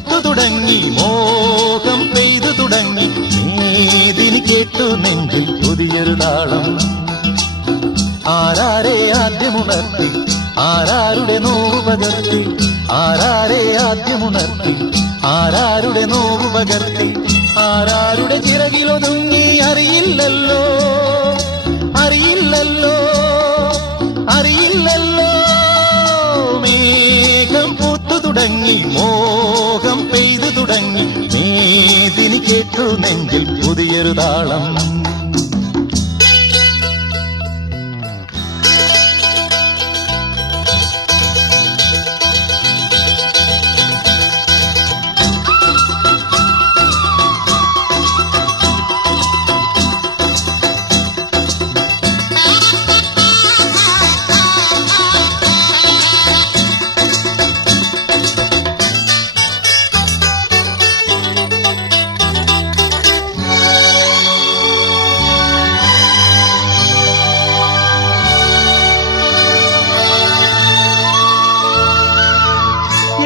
പൂത്തു തുടങ്ങി മോഹം പെയ്തു തുടങ്ങി മേദിനി കേട്ടു നെഞ്ചിൽ പുതിയൊരു താളം ആരാരെ ആദ്യമുണർത്തി ആരാരുടെ നോവ് പകർത്തി ആരാരെ ആദ്യമുണർത്തി ആരാരുടെ നോവ് പകർത്തി ആരാരുടെ ചിറകിലൊതുങ്ങി അറിയില്ലല്ലോ അറിയില്ലല്ലോ അറിയില്ലല്ലോ മേഘം പൂത്തു തുടങ്ങി മോഹം പെയ്തു തുടങ്ങി മേദിനി കേട്ടു നെഞ്ചിൽ പുതിയൊരു താളം